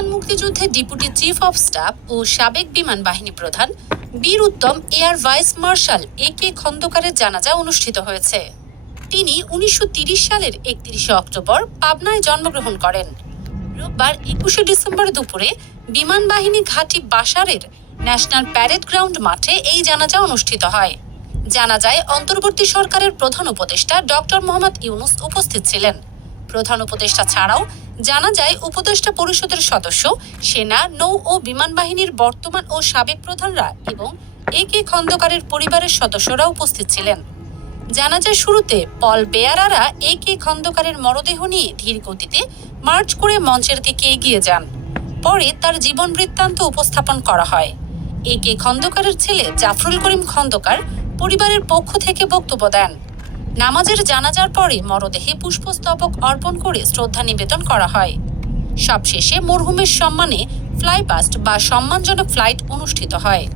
মহান মুক্তিযুদ্ধের deputy chief of staff ও সাবেক বিমান বাহিনী প্রধান বীর উত্তম air vice marshal A K খন্দকারের জানাজা অনুষ্ঠিত হয়েছে। তিনি উনিশশো সালের একত্রিশে অক্টোবর পাবনায় জন্মগ্রহণ করেন। রোববার একুশে ডিসেম্বর দুপুরে বিমান বাহিনী ঘাঁটি বাসারের ন্যাশনাল প্যারেড গ্রাউন্ড মাঠে এই জানাজা অনুষ্ঠিত হয়। জানাজায় অন্তর্বর্তী সরকারের প্রধান উপদেষ্টা ডক্টর মোহাম্মদ ইউনুস উপস্থিত ছিলেন। প্রধান উপদেষ্টা ছাড়াও জানা যায়, উপদেষ্টা পরিষদের সদস্য, সেনা, নৌ ও বিমান বাহিনীর বর্তমান ও সাবেক প্রধানরা এবং এ কে খন্দকারের পরিবারের সদস্যরা উপস্থিত ছিলেন। জানাজার শুরুতে পল বেয়ারারা এ কে খন্দকারের মরদেহ নিয়ে ধীর গতিতে মার্চ করে মঞ্চের দিকে এগিয়ে যান। পরে তার জীবন বৃত্তান্ত উপস্থাপন করা হয়। এ কে খন্দকারের ছেলে জাফরুল করিম খন্দকার পরিবারের পক্ষ থেকে বক্তব্য দেন। নামাজের জানাজার পরে মরদেহে পুষ্পস্তবক অর্পণ করে শ্রদ্ধা নিবেদন করা হয়। সবশেষে মরহুমের সম্মানে ফ্লাইপাস্ট বা সম্মানজনক ফ্লাইট অনুষ্ঠিত হয়।